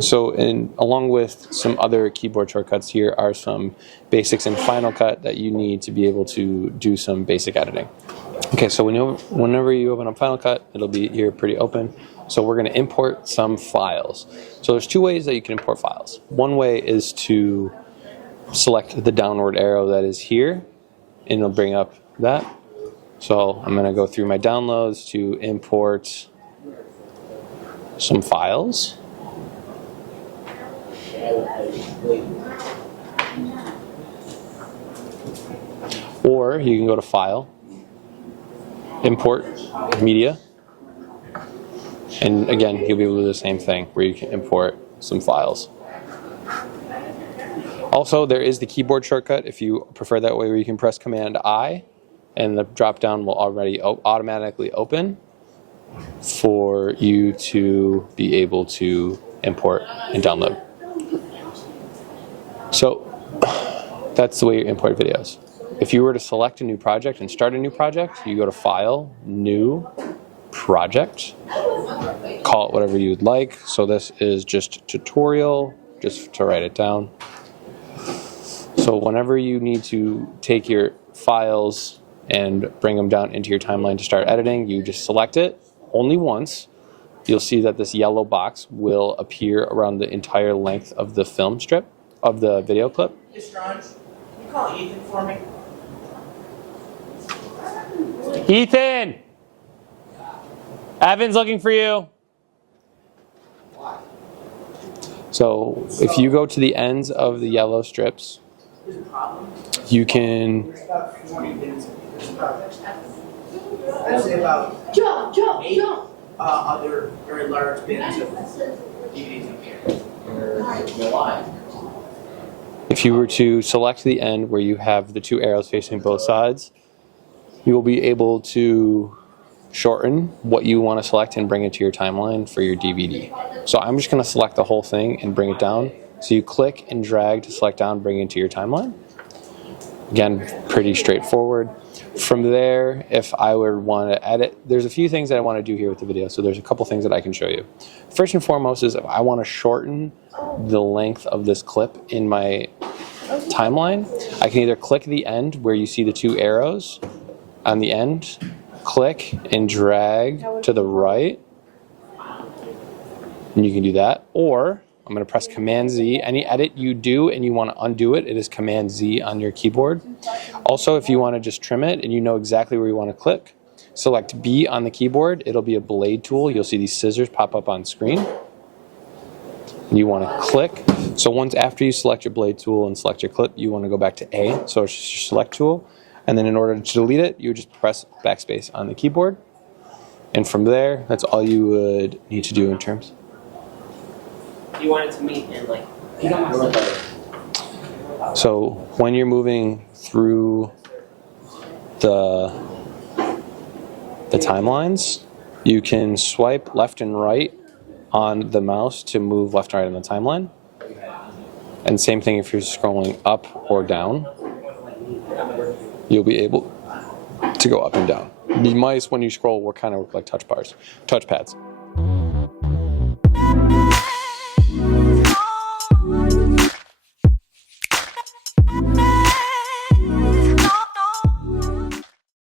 So along with some other keyboard shortcuts, here are some basics in Final Cut that you need to be able to do some basic editing. Okay, so whenever you open up Final Cut, it'll be here pretty open. So we're going to import some files. So there's two ways that you can import files. One way is to select the downward arrow that is here, and it'll bring up that. So I'm going to go through my downloads to import some files. Or you can go to File, Import Media, and again, you'll be able to do the same thing where you can import some files. Also, there is the keyboard shortcut if you prefer that way, where you can press Command-I, and the drop-down will already automatically open for you to be able to import and download. So that's the way you import videos. If you were to select a new project and start a new project, you go to File, New, Project, call it whatever you'd like. So this is just tutorial, just to write it down. So whenever you need to take your files and bring them down into your timeline to start editing, you just select it only once. You'll see that this yellow box will appear around the entire length of the film strip, of the video clip. Hey, Strange, can you call Ethan for me? Ethan! Evan's looking for you. So if you go to the ends of the yellow strips, you can other very large bins of DVDs up here. If you were to select the end where you have the two arrows facing both sides, you will be able to shorten what you want to select and bring it to your timeline for your DVD. So I'm just going to select the whole thing and bring it down. So you click and drag to select down, bring it to your timeline. Again, pretty straightforward. From there, if I would want to edit, there's a few things that I want to do here with the video. So there's a couple things that I can show you. First and foremost is if I want to shorten the length of this clip in my timeline, I can either click the end where you see the two arrows on the end, click and drag to the right, and you can do that. Or I'm going to press Command-Z. Any edit you do and you want to undo it, it is Command-Z on your keyboard. Also, if you want to just trim it and you know exactly where you want to click, select B on the keyboard. It'll be a blade tool. You'll see these scissors pop up on screen. And you want to click. So once after you select your blade tool and select your clip, you want to go back to A. So it's just your select tool. And then in order to delete it, you would just press backspace on the keyboard. And from there, that's all you would need to do in terms. You want it to meet in like, so when you're moving through the timelines, you can swipe left and right on the mouse to move left and right on the timeline. And same thing if you're scrolling up or down, you'll be able to go up and down. The mice, when you scroll, will kind of look like touchpads.